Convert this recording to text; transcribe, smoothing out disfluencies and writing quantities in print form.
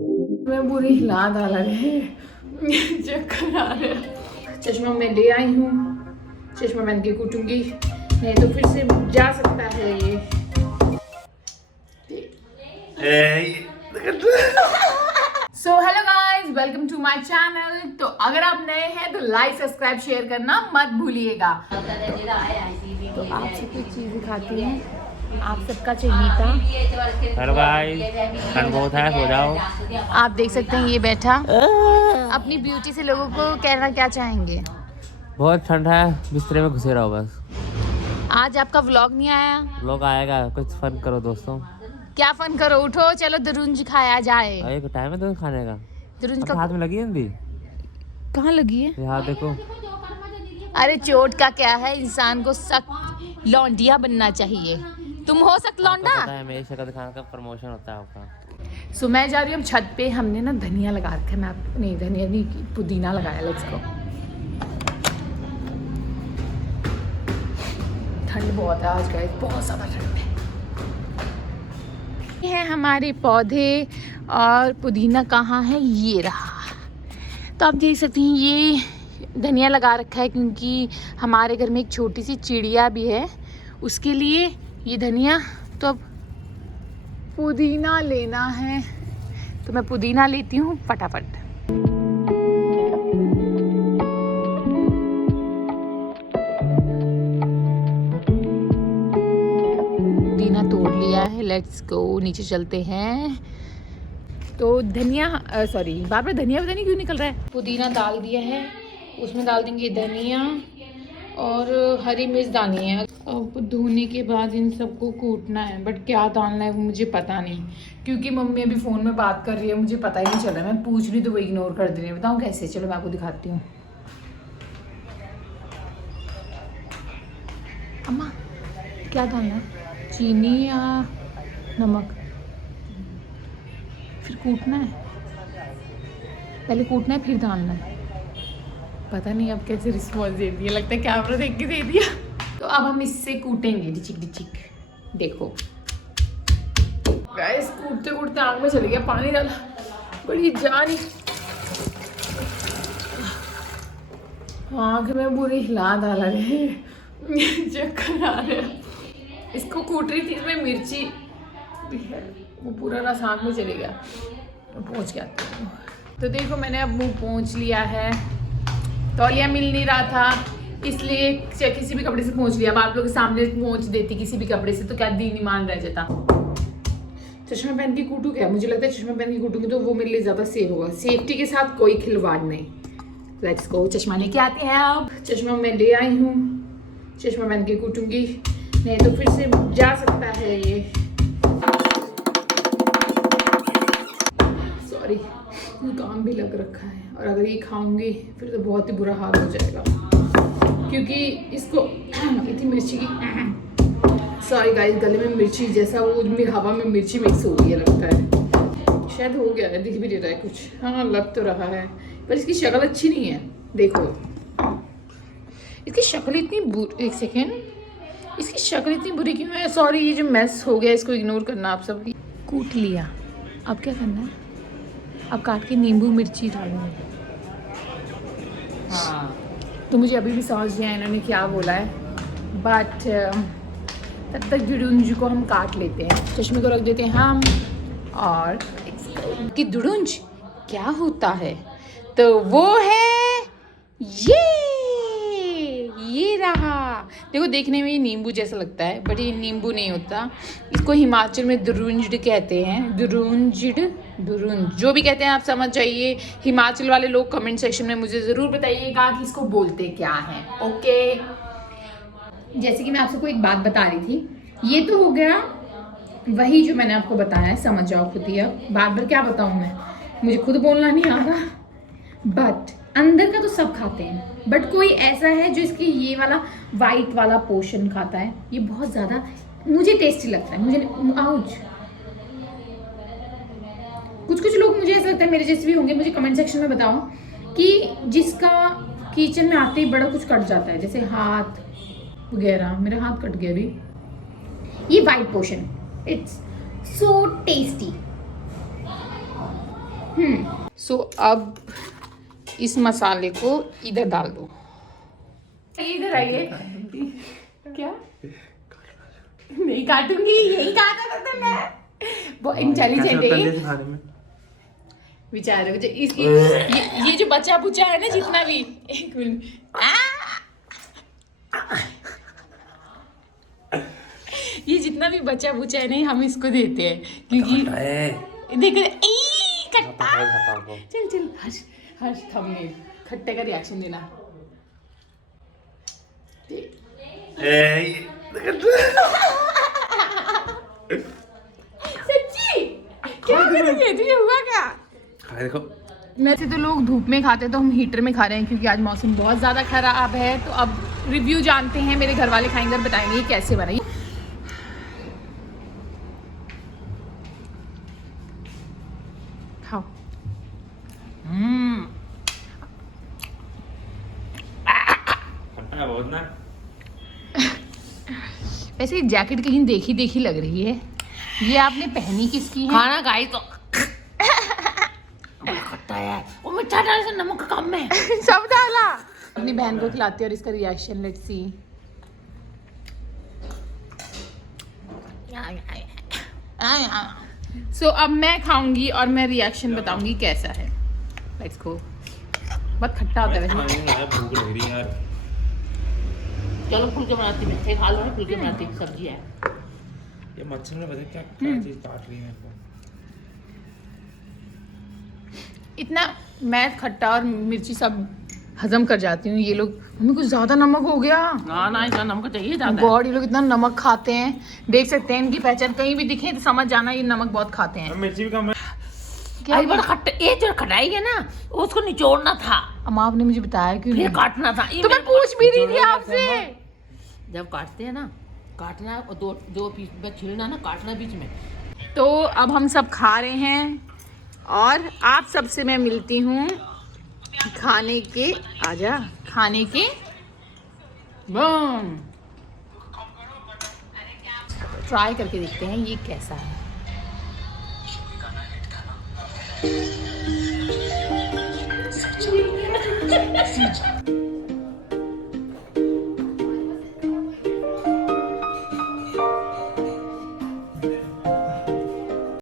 मैं बुरी हिला डाल रहे चक्कर आ रहे। चश्मा मैं ले आई हूँ, चश्मा पहन के कूटूंगी, नहीं तो फिर से जा सकता है ये। So hello guys, welcome to my channel. तो अगर आप नए हैं तो लाइक सब्सक्राइब शेयर करना मत भूलिएगा। तो आपसे कुछ चीज़ दिखाती हैं, आप सबका चहेता। हेलो गाइस, ठंड बहुत है, सो जाओ। आप देख सकते हैं ये बैठा अपनी ब्यूटी से लोगों को कहना क्या चाहेंगे? बहुत ठंड है, बिस्तरे में घुसे रहो बस। आज आपका व्लॉग नहीं आया? लोग आएगा, कुछ फन करो दोस्तों। क्या फन करो, उठो चलो दुरुंज खाया जाए। एक टाइम है तो खाने का। दुरुंज का का हाथ में लगी है हिंदी, कहाँ लगी है? ये हाथ देखो। अरे चोट का क्या है, इंसान को सख्त लौंडिया बनना चाहिए। तुम हो सख्त लौंडा। पता है मेरी शक्ल दिखाने का प्रमोशन होता है आपका। सो मैं जा रही हूँ छत पे। हमने ना धनिया लगा रखा है, मैं नहीं धनिया नहीं, पुदीना लगाया। Let's go. ठंड बहुत है आज गाइस, बहुत ज़्यादा ठंड है। ये है हमारे पौधे और पुदीना कहाँ है, ये रहा। तो आप देख सकते हैं ये धनिया लगा रखा है क्योंकि हमारे घर में एक छोटी सी चिड़िया भी है, उसके लिए ये धनिया। तो अब पुदीना लेना है, तो मैं पुदीना लेती हूँ फटाफट। पुदीना तोड़ लिया है, लेट्स गो, नीचे चलते हैं। तो धनिया सॉरी बार बार धनिया पता नहीं क्यों निकल रहा है। पुदीना डाल दिया है, उसमें डाल देंगे धनिया और हरी मिर्च डालनी है। अब धोने के बाद इन सबको कूटना है, बट क्या डालना है वो मुझे पता नहीं, क्योंकि मम्मी अभी फ़ोन में बात कर रही है, मुझे पता ही नहीं चल रहा। मैं पूछ रही तो वो इग्नोर कर दे रही है। बताऊँ कैसे? चलो मैं आपको दिखाती हूँ। अम्मा क्या डालना है, चीनी या नमक? फिर कूटना है, पहले कूटना है फिर डालना है। पता नहीं अब कैसे रिस्पॉन्स दे दिया, लगता है कैमरा देख के दे दिया। तो अब हम इससे कूटेंगे डिचिक डिचिक। देखो गाइस, कूटते कूटते आग में चले गया, पानी डाला, बड़ी जान। आग में बुरी हिला डाला रहे चक्कर आ रहे। इसको कूट रही थी, इसमें मिर्ची भी है, वो पूरा रस आग में चले गया। तो पहुँच गया। तो देखो मैंने अब मुँह पहुँच लिया है। तौलिया मिल नहीं रहा था, इसलिए किसी भी कपड़े से पहुँच लिया। अब आप लोग के सामने पहुँच देती किसी भी कपड़े से तो क्या दीन ईमान रह जाता। चश्मा पहन के कूटू क्या? मुझे लगता है चश्मा पहन के कूटूंगी तो वो मेरे लिए ज़्यादा सेफ होगा। सेफ्टी के साथ कोई खिलवाड़ नहीं। Let's go. चश्मा लेके आते हैं। अब चश्मा मैं ले आई हूँ, चश्मा पहन के कूटूंगी, नहीं तो फिर से जा सकता है ये। सॉरी, काम भी लग रखा है, और अगर ये खाऊंगी फिर तो बहुत ही बुरा हाल हो जाएगा, क्योंकि इसको इतनी मिर्ची की, सॉरी गाइस, गले में मिर्ची जैसा वो हवा में मिर्ची मिक्स हो गई है लगता है। शायद हो गया है, दिख भी नहीं रहा है कुछ। हाँ लग तो रहा है, पर इसकी शक्ल अच्छी नहीं है। देखो इसकी शक्ल इतनी बुरी, एक सेकेंड, इसकी शक्ल इतनी बुरी क्यों है? सॉरी, ये जो मेस हो गया इसको इग्नोर करना आप सब। कूट लिया, अब क्या करना है? अब काट के नींबू मिर्ची डालूंगी। हाँ, तो मुझे अभी भी समझ नहीं आया इन्होंने क्या बोला है, बट तब तक दुरुंज को हम काट लेते हैं। चश्मे को रख देते हैं हम, और कि दुरुंज क्या होता है तो वो है ये रहा। देखो देखने में ये नींबू जैसा लगता है, बट ये नींबू नहीं होता। इसको हिमाचल में दुरुंज कहते हैं। दुरुंज जो भी कहते हैं आप समझ जाइए। हिमाचल वाले लोग कमेंट सेक्शन में मुझे ज़रूर बताइएगा कि इसको बोलते क्या हैं। ओके, जैसे कि मैं आप सबको एक बात बता रही थी, ये तो हो गया वही जो मैंने आपको बताया है, समझ जाओ खुद ही। अब बार बार क्या बताऊँ मैं, मुझे खुद बोलना नहीं आ रहा। बट अंदर का तो सब खाते हैं, बट कोई ऐसा है जो इसकी ये वाला वाइट वाला पोर्शन खाता है। ये बहुत ज़्यादा मुझे टेस्टी लगता है। मुझे आउच, कुछ लोग मुझे ऐसा लगता है मेरे जैसे भी होंगे, मुझे कमेंट सेक्शन में बताओ कि जिसका किचन में आते ही बड़ा कुछ कट जाता है, जैसे हाथ वगैरह। मेरा हाथ कट गया अभी। ये white portion, it's so tasty. So अब इस मसाले को इधर डाल दो। इधर आइए। क्या नहीं काटूंगी, यही काटा था तुमने। वो इंटेलिजेंट है बेचारे। ये जो बच्चा बुच्चा है ना जितना भी, एक मिनट, ये जितना भी बच्चा बुच्चा है नहीं हम इसको देते हैं क्योंकि देखो खट्टा। चल चल हर्ष हर्ष थंबनेल खट्टे का रिएक्शन देना। सच्ची क्या करोगे? तुझे हुआ क्या? देखो वैसे तो लोग धूप में खाते हैं, तो हम हीटर में खा रहे हैं क्योंकि आज मौसम बहुत ज़्यादा ख़राब है। तो अब रिव्यू जानते हैं, मेरे घर वाले खाएंगे और बताएंगे ये कैसे बनाई। खाओ। खट्टा बहुत ना। वैसे ये जैकेट कहीं देखी देखी लग रही है। ये आपने पहनी किसकी है? खाना खाई तो खट्टा है, वो मीठा डाल से नमक कम है। सब डाला। अपनी बहन को खिलाती है और इसका रिएक्शन लेट्स सी। सो अब मैं खाऊंगी और मैं रिएक्शन बताऊंगी कैसा है। Let's go. बहुत खट्टा होता है वैसे। भूख लग रही है यार। चलो फुलके बनाती मैं, खा लो ना, फुलके बनाती सब्जी है। ये मच्छर ने पता क्या क्या चीज काट रही है मेरे को। इतना मैं खट्टा और मिर्ची सब हजम कर जाती हूँ। ये लोग, मम्मी कुछ ज्यादा नमक हो गया। ना इतना नमक चाहिए ज्यादा। गॉड, ये लोग इतना नमक खाते हैं। देख सकते हैं इनकी पहचान कहीं भी दिखे तो समझ जाना ये नमक बहुत खाते हैं। मिर्ची भी कम है। अरे बड़ा खट्टा, ये जो खटाई है ना उसको निचोड़ना था। अम्मा आपने मुझे बताया क्यों फिर नहीं? काटना था। तो मैं पूछ भी रही थी आपसे। जब काटते हैं ना, काटना और दो पीस में छिलना ना, काटना बीच में। तो अब हम सब खा रहे हैं और आप सबसे मैं मिलती हूँ खाने के। आजा खाने के। बम ट्राई करके देखते हैं ये कैसा है।